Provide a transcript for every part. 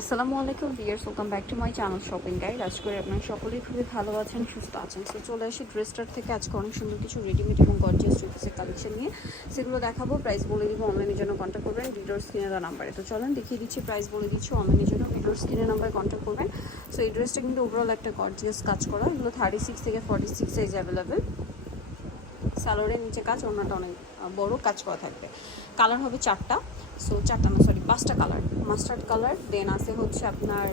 আসসালামু আলাইকুম dears welcome back to my channel shopping guide আজ করে আপনারা সকলেই খুবই ভালো আছেন, সুস্থ আছেন। সো চলে আসি ড্রেসটার থেকে। আজকে অনেক সুন্দর কিছু রেডিমেড এবং গর্জিয়াস থ্রি পিসের কালেকশন নিয়ে। সেগুলো দেখাবো প্রাইস বলে দিব অনলাইনের জন্য কন্ট্যাক্ট করবেন ভিডিওর স্ক্রিনে দেওয়া নাম্বারে তো চলেন, দেখিয়ে দিচ্ছি প্রাইস বলে দিচ্ছি অনলাইনের জন্য ভিডিওর স্ক্রিনের নাম্বারে কন্ট্যাক্ট করবেন। সো এই ড্রেসটা কিন্তু ওভারঅল একটা গর্জিয়াস কাজ করা। এগুলো থার্টি সিক্স থেকে ফর্টি সিক্স সাইজ অ্যাভেলেবেল স্যালোরের নিচে কাজ অন্যটা অনেক বড় কাজ করা থাকবে। কালার হবে চারটা সো চারটা না সরি পাঁচটা কালার মাস্টার্ড কালার দেন আছে হচ্ছে আপনার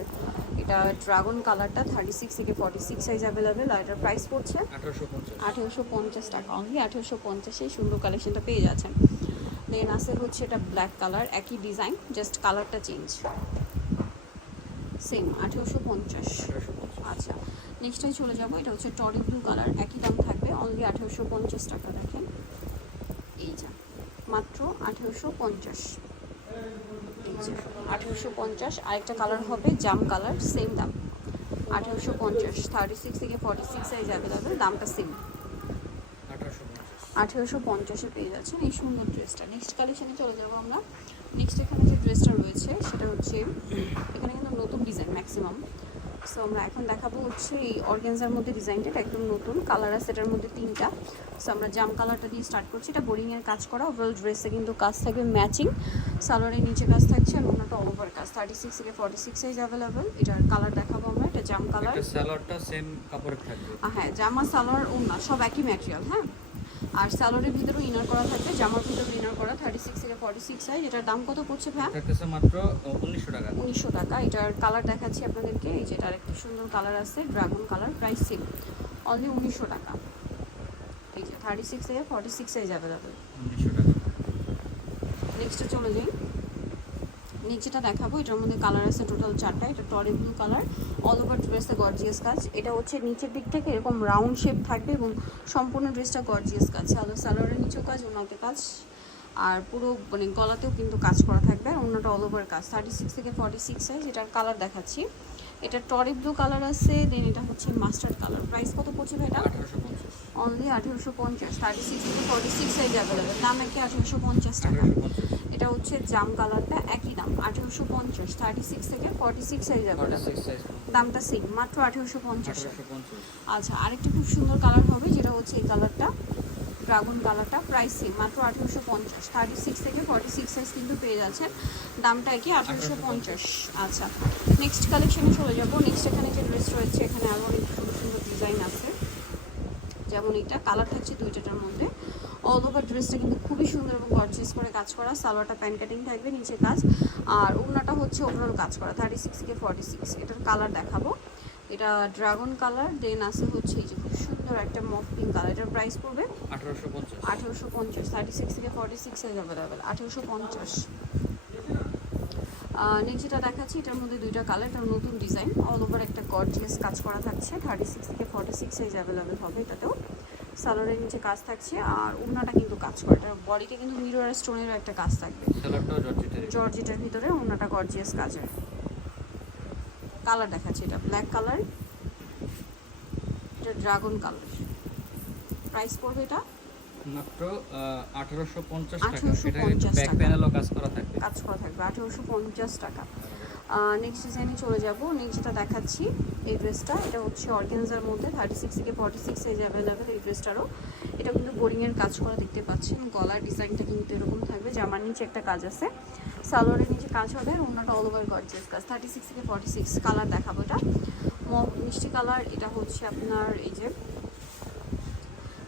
এটা ড্রাগন কালারটা থার্টি সিক্স থেকে ফর্টি সিক্স সাইজ অ্যাভেলেবেল আর এটার প্রাইস পড়ছে আঠেরোশো পঞ্চাশ। টাকা। অনলি আঠেরোশো পঞ্চাশে সুন্দর কালেকশনটা পেয়ে যাচ্ছেন। দেন আছে হচ্ছে এটা ব্ল্যাক কালার একই ডিজাইন জাস্ট কালারটা চেঞ্জ সেম আঠেরোশো পঞ্চাশ। নেক্সটটাই চলে যাব এটা হচ্ছে টরি ব্লু কালার একই দাম থাকবে অনলি আঠেরোশো পঞ্চাশ টাকা দেখেন। এই যা মাত্র আঠেরোশো পঞ্চাশ। এই যে আঠেরোশো পঞ্চাশ আরেকটা কালার হবে জাম কালার সেম দাম। আঠেরোশো পঞ্চাশ থার্টি সিক্স থেকে ফর্টি সিক্স সাইজ অ্যাভেলেবেল দামটা সেম আঠারোশো আঠেরোশো পঞ্চাশে পেয়ে যাচ্ছেন এই সুন্দর ড্রেসটা নেক্সট কালেকশনে চলে যাব আমরা। নেক্সট এখানে যে ড্রেসটা রয়েছে সেটা হচ্ছে এখানে কিন্তু নতুন ডিজাইন ম্যাক্সিমাম সো আমরা এখন দেখাবো হচ্ছে এই অর্গেনজার মধ্যে ডিজাইনটা এটা একদম নতুন। কালার আছে এটার মধ্যে তিনটা। সো আমরা জাম কালারটা দিয়ে স্টার্ট করছি। এটা বোরিংয়ের কাজ করা। ওভারঅল ড্রেসে কিন্তু কাজ থাকবে ম্যাচিং সালোয়ারের নিচে কাজ থাকছে আর ওনাটা ওভার কাজ। থার্টি সিক্স থেকে ফর্টি সিক্স সাইজ অ্যাভেলেবেল এটার কালার দেখাবো আমরা। এটা জাম কালার স্যালাডটা সেম কাপড়ের থাকবে। হ্যাঁ জামা সালোয়ার ওড়না সব একই ম্যাটেরিয়াল হ্যাঁ? আর সালোয়ারের ভিতরেও ইনার করা থাকবে জামার ভিতরে ইনার করা থার্টি সিক্স থেকে ফর্টি সিক্স সাইজ এটার দাম কত পড়ছে ভ্যা মাত্র উনিশশো টাকা। উনিশশো টাকা এটার কালার দেখাচ্ছি আপনাদেরকে এই যে এটার একটা সুন্দর কালার আছে dragon colour price same only উনিশশো টাকা। এই যে থার্টি সিক্স থেকে ফর্টি সিক্স সাইজ অ্যাভেলেবেল উনিশশো টাকা। নেক্সটে চলে যাই। নিচেটা দেখাবো, এটার মধ্যে কালার আছে টোটাল চারটা, এটা টরে ব্লু কালার অল ওভার ড্রেসটা গর্জিয়াস কাজ। এটা হচ্ছে নিচের দিক থেকে এরকম রাউন্ড শেপ থাকবে এবং সম্পূর্ণ ড্রেসটা গর্জিয়াস কাজ। আলো সালোয়ারের নিচেও কাজ ওনাতে কাজ। আর পুরো মানে গলাতেও কিন্তু কাজ করা থাকবে, আর অন্যটা অল ওভার কাজ। থার্টি সিক্স থেকে ফর্টি সিক্স সাইজ এটার কালার দেখাচ্ছি। এটা টরে ব্লু কালার আছে দেন এটা হচ্ছে মাস্টার্ড কালার প্রাইস কত পড়ছে ভাই এটা? অনলি আঠেরোশো পঞ্চাশ থার্টি সিক্স থেকে ফর্টি সিক্স সাইজ অ্যাভেলেবেল দাম একই আঠেরোশো পঞ্চাশ টাকা। এটা হচ্ছে জাম কালারটা একই দাম আঠেরোশো পঞ্চাশ থার্টি সিক্স থেকে ফর্টি সিক্স সাইজ অ্যাভেলেবেল দামটা সেম মাত্র আঠেরোশো পঞ্চাশ। আচ্ছা আরেকটা খুব সুন্দর কালার হবে যেটা হচ্ছে এই কালারটা ড্রাগন কালারটা প্রাইস সেম মাত্র আঠেরোশো পঞ্চাশ থার্টি সিক্স থেকে ফর্টি সিক্স সাইজ কিন্তু পেয়ে যাচ্ছেন। দামটা একই আঠেরোশো পঞ্চাশ। আচ্ছা নেক্সট কালেকশনে চলে যাব। নেক্সট এখানে যে ড্রেস রয়েছে এখানে আরও অনেক সুন্দর সুন্দর ডিজাইন আছে যেমন এটা কালার থাকছে দুইটাটার মধ্যে। অল ওভার ড্রেসটা কিন্তু খুবই সুন্দর এবং গর্জিয়াস করে কাজ করা। সালোয়ারটা প্যান্ট কাটিং থাকবে নিচে কাজ। আর ওড়নাটা হচ্ছে ওভারঅল কাজ করা থার্টি সিক্স থেকে ফর্টি সিক্স এটার কালার দেখাবো। এটা ড্রাগন কালার দেন আছে হচ্ছে এই যে খুব সুন্দর একটা মফ পিঙ্ক কালার এটার প্রাইস পড়বে আঠারোশো পঞ্চাশ। আঠেরোশো পঞ্চাশ থার্টি সিক্স থেকে ফর্টি সিক্স সাইজ অ্যাভেলেবেল আঠেরোশো পঞ্চাশ। নেক্সট যেটা দেখাচ্ছি এটার মধ্যে দুইটা কালার এটা নতুন ডিজাইন অল ওভার একটা গর্জিয়াস কাজ করা থাকছে থার্টি সিক্স থেকে ফর্টি সিক্স সাইজ অ্যাভেলেবেল হবে এটাতেও। সালোয়ারের নিচে কাজ থাকছে আর ওড়নাটা কিন্তু কাজ করে। এটা বডিতে কিন্তু মিরর আর স্টোনেরও একটা কাজ থাকবে। জর্জেটের। ভিতরে ওড়নাটা গর্জিয়াস কাজের। কালার দেখাচ্ছি এটা ব্ল্যাক কালার এটা ড্রাগন কালার প্রাইস পড়বে এটা? মাত্র আঠারোশো পঞ্চাশ টাকা। 1850 এটা ব্যাক। প্যানেলও কাজ করা থাকবে। কাজ করা থাকবে আঠেরোশো পঞ্চাশ টাকা। নেক্সট ডিজাইনে চলে যাব নেক্সট যেটা দেখাচ্ছি এই ড্রেসটা এটা হচ্ছে অর্গেনজার মধ্যে থার্টি সিক্স থেকে ফর্টি সিক্স সাইজ অ্যাভেলেবেল এই ড্রেসটারও এটা কিন্তু বোরিংয়ের কাজ করা দেখতে পাচ্ছেন গলার ডিজাইনটা কিন্তু এরকম থাকবে জামার নিচে একটা কাজ আছে। সালোয়ারের নিচে কাজ হবে আর অন্যটা অল ওভার গর্জিয়াস কাজ থার্টি সিক্স থেকে ফর্টি সিক্স কালার দেখাবো এটা। মিষ্টি কালার এটা হচ্ছে আপনার এই যে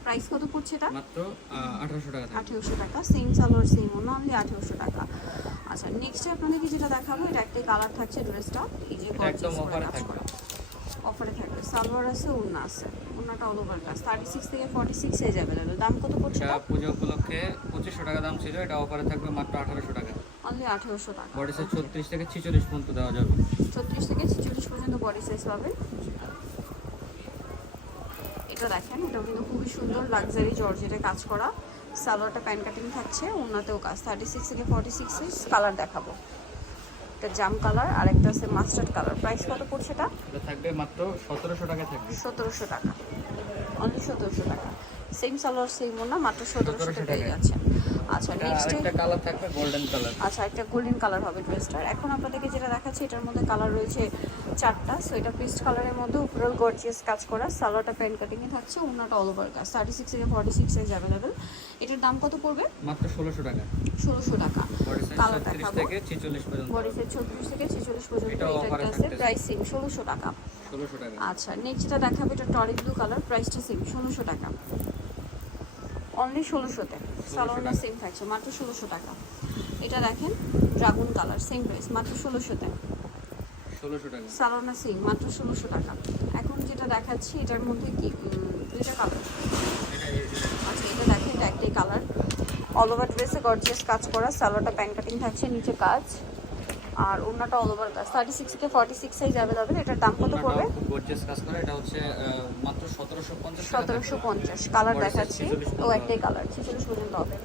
প্রাইস কত পড়ছে এটা? মাত্র আঠারোশো টাকা আঠেরোশো টাকা সেম সালোয়ার সেম অন্য অনলি আঠেরোশো টাকা। আচ্ছা নেক্সট আপনাদেরকে যেটা দেখাবো এটা একটাই কালার থাকছে ড্রেসটা এই যে একদম অফারে থাকবে। অফারে থাকবে। সালোয়ার আছে ওড়না আছে। ওড়নাটা অল ওভার কাজ থার্টি সিক্স থেকে ফর্টি সিক্স সাইজ অ্যাভেলেবল দাম কত পড়ছে এটা পূজা উপলক্ষে পঁচিশশো টাকা দাম ছিল এটা অফারে থাকবে মাত্র আঠারোশো টাকা। অনলি আঠেরোশো টাকা। বডি সাইজ ছত্রিশ থেকে ছিচল্লিশ পর্যন্ত দেওয়া যাবে। ছত্রিশ থেকে ছেচল্লিশ পর্যন্ত বডি সাইজ পাবে। এটা দেখেন এটাও কিন্তু খুবই সুন্দর লাক্সারি জর্জেটে কাজ করা। সালোয়ারটা প্যান্ট কাটিং থাকছে ওনাতেও কাজ। থার্টি সিক্স থেকে ফর্টি সিক্স কালার দেখাবো। একটা জাম কালার আর একটা আছে মাস্টার্ড কালার প্রাইস কত পড়ছে এটা? এটা থাকবে মাত্র সতেরোশো টাকা থাকবে। সতেরোশো টাকা। অনলি সতেরোশো টাকা। সেম সালোয়ার সেম ওনা মাত্র সতেরোশো টাকা পেয়ে যাচ্ছেন আচ্ছা নেক্সট আরেকটা কালার থাকবে গোল্ডেন কালার আচ্ছা একটা গোল্ডেন কালার হবে ড্রেসটার এখন আপনাদেরকে যেটা দেখাচ্ছি এটার মধ্যে কালার রয়েছে চারটা। সো এটা পেস্ট কালারের মধ্যে উপরেও গর্জিয়াস কাজ করা। সালোয়ারটা প্যান্ট কাটিংয়ে থাকছে অন্যটা অল ওভার কাজ। থার্টি সিক্স থেকে ফর্টি সিক্স সাইজ অ্যাভেলেবেল এটার দাম কত পড়বে? মাত্র ষোলোশো টাকা। ষোলোশো টাকা। কালার দেখাবো। থেকে ছেচল্লিশ পর্যন্ত। বডি সাইজ ছত্রিশ থেকে ছেচল্লিশ পর্যন্ত এটা আছে প্রাইস সেম ষোলোশো টাকা। ষোলোশো টাকা। আচ্ছা নেক্সট যেটা দেখাবে এটা টরি ব্লু কালার প্রাইসটা সেম ষোলোশো টাকা। অনলি ষোলোশোতে। সালোয়ারটা সেম থাকছে মাত্র ষোলোশো টাকা। এটা দেখেন ড্রাগন কালার সেম প্রাইস মাত্র ষোলোশোতে। সালোনা সিং মাত্র ষোলোশো টাকা। এখন যেটা দেখাচ্ছি এটার মধ্যে কি দুইটা কালার আচ্ছা এটা দেখেন এটা একটাই কালার অল ওভার ড্রেসে গর্জিয়াস কাজ করা সালোয়ারটা প্যান্ট কাটিং থাকছে নিচে কাজ। আর অন্যটা অল ওভার কাজ থার্টি সিক্স থেকে ফর্টি সিক্স সাইজ অ্যাভেলেবেল এটার দাম কত পড়বে? গর্জিয়াস কাজ করে এটা হচ্ছে মাত্র সতেরোশো পঞ্চাশ সতেরোশো পঞ্চাশ। কালার Body দেখাচ্ছি। ও একটাই কালার ছেচল্লিশ পর্যন্ত হবে।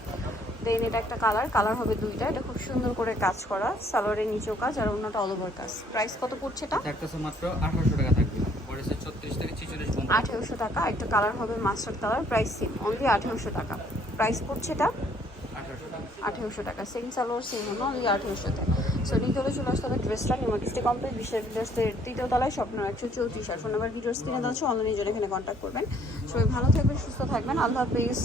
দেন এটা একটা কালার কালার হবে দুইটা। এটা খুব সুন্দর করে কাজ করা সালোয়ারের নিচেও কাজ আর অন্যটা অল ওভার কাজ। প্রাইস কত পড়ছে এটা? থাকতেছে মাত্র আঠারোশো টাকা থাকবে। সাইজ ছত্রিশ থেকে ছেচল্লিশ পর্যন্ত আঠেরোশো টাকা একটা কালার হবে mustard colour price same only আঠেরোশো টাকা। প্রাইস পড়ছে এটা? আঠারোশো টাকা। আঠেরোশো টাকা সেম সালোয়ার সেম অনলি আঠেরোশোতে। সো হলে চলে আসতে হবে ড্রেসটা নিমাটিস্টে কমপ্লিট বিশ্বের বিদেশের তৃতীয় তলায় স্বপ্ন একশো চৌত্রিশ আর ফোন নাম্বার ভিডিওস স্ক্রিনে দেওয়া অনলাইনে জন্য এখানে কন্ট্যাক্ট করবেন। সবাই ভালো থাকবেন, সুস্থ থাকবেন। আল্লাহ হাফিজ।